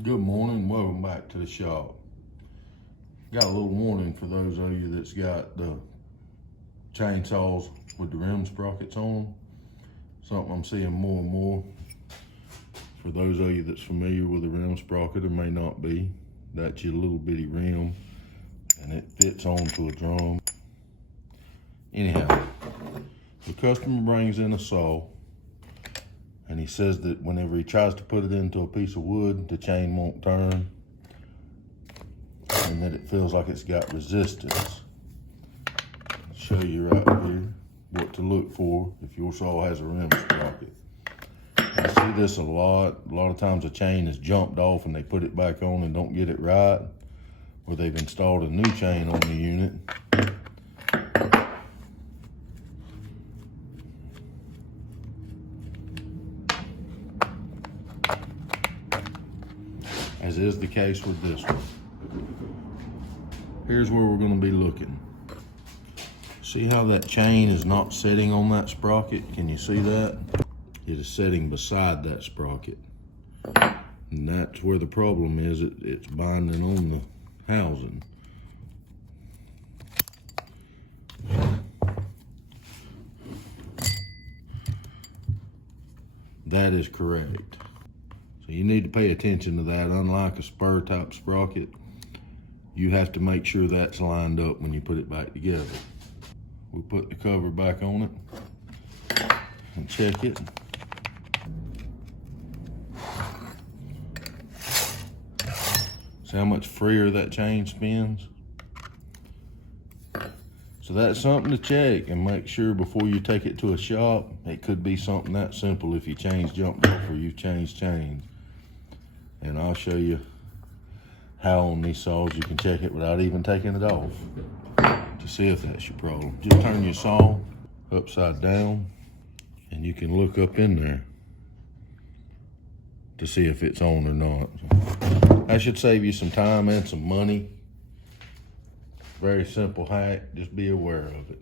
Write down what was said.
Good morning, welcome back to the shop. Got a little warning for those of you that's got the chainsaws with the rim sprockets on them. Something I'm seeing more and more. For those of you that's familiar with a rim sprocket, or may not be, that's your little bitty rim and it fits onto a drum. Anyhow, the customer brings in a saw and he says that whenever he tries to put it into a piece of wood, the chain won't turn and that it feels like it's got resistance. I'll show you right here what to look for if your saw has a rim sprocket. I see this a lot. A lot of times a chain is jumped off and they put it back on and don't get it right, or they've installed a new chain on the unit. As is the case with this one. Here's where we're going to be looking. See how that chain is not sitting on that sprocket? Can you see that? It is sitting beside that sprocket. And that's where the problem is. It's binding on the housing. That is correct. So you need to pay attention to that. Unlike a spur type sprocket, you have to make sure that's lined up when you put it back together. We'll put the cover back on it and check it. See how much freer that chain spins? So that's something to check and make sure before you take it to a shop. It could be something that simple if your chain's jumped off or you've changed chains. And I'll show you how on these saws you can check it without even taking it off to see if that's your problem. Just turn your saw upside down and you can look up in there to see if it's on or not. That should save you some time and some money. Very simple hack, just be aware of it.